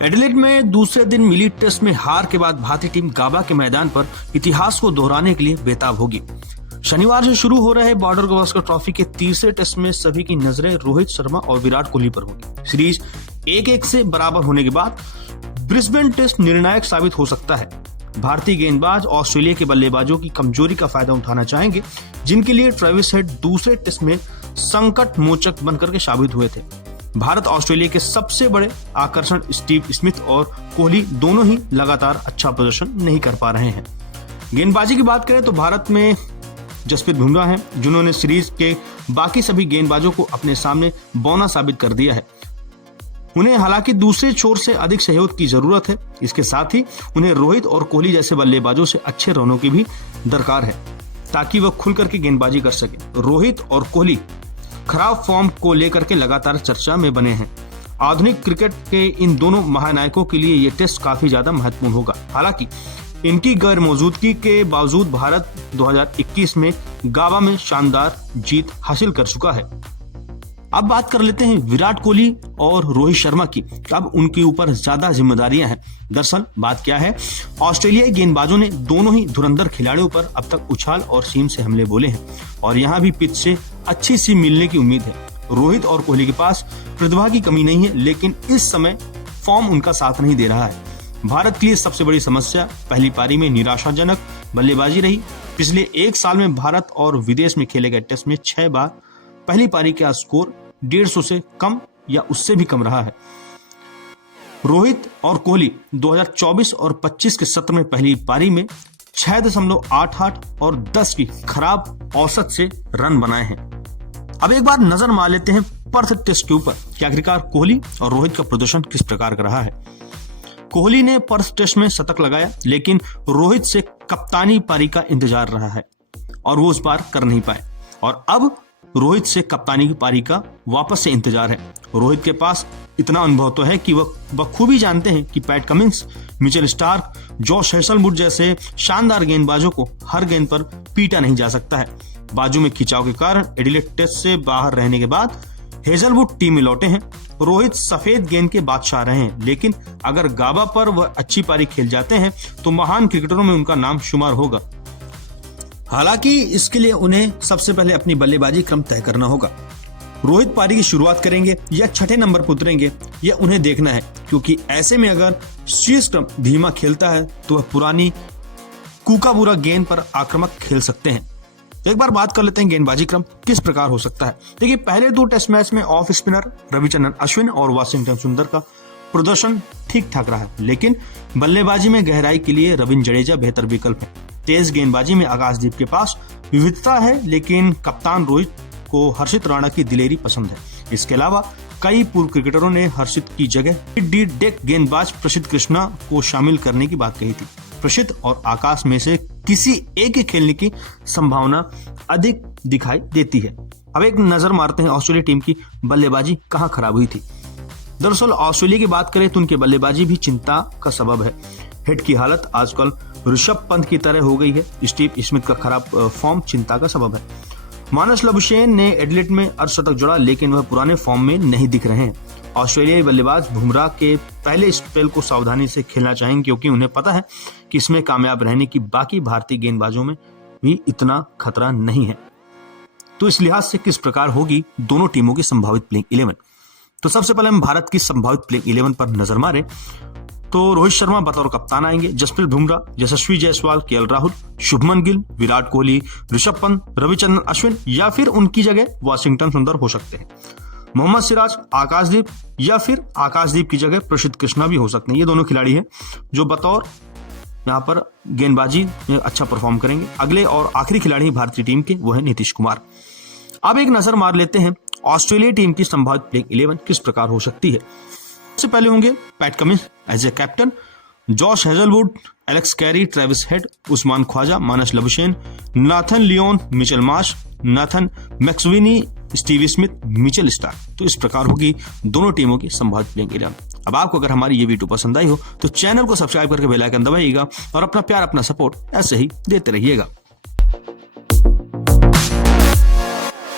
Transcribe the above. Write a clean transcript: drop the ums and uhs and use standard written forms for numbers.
Adelaide में दूसरे दिन मिली टेस्ट में हार के बाद भारतीय टीम गाबा के मैदान पर इतिहास को दोहराने के लिए बेताब होगी। शनिवार से शुरू हो रहे बॉर्डर गावस्कर ट्रॉफी के तीसरे टेस्ट में सभी की नजरें रोहित शर्मा और विराट कोहली पर होगी। सीरीज 1-1 से बराबर होने के बाद ब्रिस्बेन टेस्ट निर्णायक साबित हो सकता है। भारतीय गेंदबाज ऑस्ट्रेलिया के बल्लेबाजों की कमजोरी का फायदा उठाना चाहेंगे, जिनके लिए ट्रेविस हेड दूसरे टेस्ट में संकट मोचक बनकर के साबित हुए थे। भारत ऑस्ट्रेलिया के सबसे बड़े आकर्षण स्टीव स्मिथ और कोहली दोनों ही लगातार अच्छा प्रदर्शन नहीं कर पा रहे हैं। गेंदबाजी की बात करें तो भारत में जसप्रीत बुमराह हैं, जिन्होंने सीरीज के बाकी सभी गेंदबाजों को अपने सामने बौना साबित कर दिया है। उन्हें हालांकि दूसरे छोर से अधिक सहयोग की जरूरत है। इसके साथ ही उन्हें रोहित और कोहली जैसे बल्लेबाजों से अच्छे रनों की भी दरकार है, ताकि वह खुल करके गेंदबाजी कर सके। रोहित और कोहली खराब फॉर्म को लेकर के लगातार चर्चा में बने हैं। आधुनिक क्रिकेट के इन दोनों महानायकों के लिए ये टेस्ट काफी ज्यादा महत्वपूर्ण होगा। हालांकि इनकी गैर मौजूदगी के बावजूद भारत 2021 में गाबा में शानदार जीत हासिल कर चुका है। अब बात कर लेते हैं विराट कोहली और रोहित शर्मा की। अब उनके ऊपर ज्यादा जिम्मेदारियां हैं। दरअसल बात क्या है, ऑस्ट्रेलियाई गेंदबाजों ने दोनों ही धुरंधर खिलाड़ियों पर अब तक उछाल और सीम से हमले बोले हैं और यहां भी पिच से अच्छी सी मिलने की उम्मीद है। रोहित और कोहली के पास प्रतिभा की कमी नहीं है, लेकिन इस समय फॉर्म उनका साथ नहीं दे रहा है। भारत के लिए सबसे बड़ी समस्या पहली पारी में निराशाजनक बल्लेबाजी रही। पिछले एक साल में भारत और विदेश में खेले गए टेस्ट में 6 बार पहली पारी का स्कोर 150 से कम या उससे भी कम रहा है। रोहित और कोहली 2024 और 25 के सत्र में पहली पारी में 6.88 और 10 की खराब औसत से रन बनाए हैं। अब एक बार नजर मार लेते हैं पर्थ टेस्ट के ऊपर कि आखिरकार कोहली और रोहित का प्रदर्शन किस प्रकार का रहा है। कोहली ने पर्थ टेस्ट में शतक लगाया, लेकिन रोहित से कप्तानी पारी का इंतजार रहा है और वो उस बार कर नहीं पाए और अब रोहित से कप्तानी की पारी का वापस से इंतजार है। रोहित के पास इतना अनुभव तो है कि वह बखूबी जानते हैं कि PAT Cummins, Mitchell Starc, Josh Hazlewood जैसे शानदार गेंदबाजों को हर गेंद पर पीटा नहीं जा सकता है। बाजू में खिंचाव के कारण एडिलेड टेस्ट से बाहर रहने के बाद हेजलवुड टीम में लौटे हैं। रोहित सफेद गेंद के बादशाह रहे हैं, लेकिन अगर गाबा पर वह अच्छी पारी खेल जाते हैं तो महान क्रिकेटरों में उनका नाम शुमार होगा। हालांकि इसके लिए उन्हें सबसे पहले अपनी बल्लेबाजी क्रम तय करना होगा। रोहित पारी की शुरुआत करेंगे या छठे नंबर पर उतरेंगे, यह उन्हें देखना है, क्योंकि ऐसे में अगर शीर्ष क्रम धीमा खेलता है तो वह पुरानी कूकाबूरा गेंद पर आक्रामक खेल सकते हैं। एक बार बात कर लेते हैं गेंदबाजी क्रम किस प्रकार हो सकता है। देखिए, पहले 2 टेस्ट मैच में ऑफ स्पिनर रविचंद्रन अश्विन और वाशिंगटन सुंदर का प्रदर्शन ठीक ठाक रहा है, लेकिन बल्लेबाजी में गहराई के लिए रविंद्र जडेजा बेहतर विकल्प है। तेज गेंदबाजी में आकाशदीप के पास विविधता है, लेकिन कप्तान रोहित को हर्षित राणा की दिलेरी पसंद है। इसके अलावा कई पूर्व क्रिकेटरों ने हर्षित की जगह डी डेक गेंदबाज प्रसिद्ध कृष्णा को शामिल करने की बात कही थी। प्रसिद्ध और आकाश में से किसी एक के खेलने की संभावना अधिक दिखाई देती है। अब एक नजर मारते हैं ऑस्ट्रेलिया टीम की बल्लेबाजी कहां खराब हुई थी। दरअसल ऑस्ट्रेलिया की बात करें तो उनकी बल्लेबाजी भी चिंता का सबब है। हेड की हालत आजकल ऋषभ पंत की तरह हो गई है। स्टीव स्मिथ का खराब फॉर्म चिंता का सबब है। मानस लबुशेन ने एडिलेड में अर्धशतक जोड़ा, लेकिन वह पुराने फॉर्म में नहीं दिख रहे हैं। ऑस्ट्रेलियाई बल्लेबाज बुमराह के पहले स्पेल को सावधानी से खेलना चाहेंगे, क्योंकि उन्हें पता है कि इसमें कामयाब रहने की बाकी भारतीय गेंदबाजों में भी इतना खतरा नहीं है। तो इस लिहाज से किस प्रकार होगी दोनों टीमों की संभावित प्लेइंग 11। तो सबसे पहले हम भारत की संभावित प्लेइंग 11 पर नजर मारें तो रोहित शर्मा बतौर कप्तान आएंगे, जसप्रीत बुमराह, यशस्वी जायसवाल, केएल राहुल, शुभमन गिल, विराट कोहली, ऋषभ पंत, रविचंद्रन अश्विन या फिर उनकी जगह वाशिंगटन सुंदर हो सकते हैं। मोहम्मद सिराज, आकाशदीप या फिर आकाशदीप की जगह प्रसिद्ध कृष्णा भी हो सकते हैं। ये दोनों खिलाड़ी हैं जो बतौर यहाँ पर गेंदबाजी में अच्छा परफॉर्म करेंगे। अगले और आखिरी खिलाड़ी भारतीय टीम के वो है नीतीश कुमार। अब एक नजर मार लेते हैं ऑस्ट्रेलिया टीम की संभावित प्लेइंग 11 किस प्रकार हो सकती है। सबसे पहले होंगे Pat Cummins as a captain, Josh Hazlewood, Alex Carey, Travis Head, Usman Khawaja, Marnus Labuschagne, Nathan Lyon, Mitchell Marsh, Nathan McSweeney, Steve Smith, Mitchell Starc. तो इस प्रकार होगी दोनों टीमों की संभावित प्लेइंग 11। अब आपको अगर हमारी ये वीडियो पसंद आई हो तो चैनल को सब्सक्राइब करके बेल आइकन दबाइएगा और अपना प्यार, अपना सपोर्ट ऐसे ही देते रहिएगा।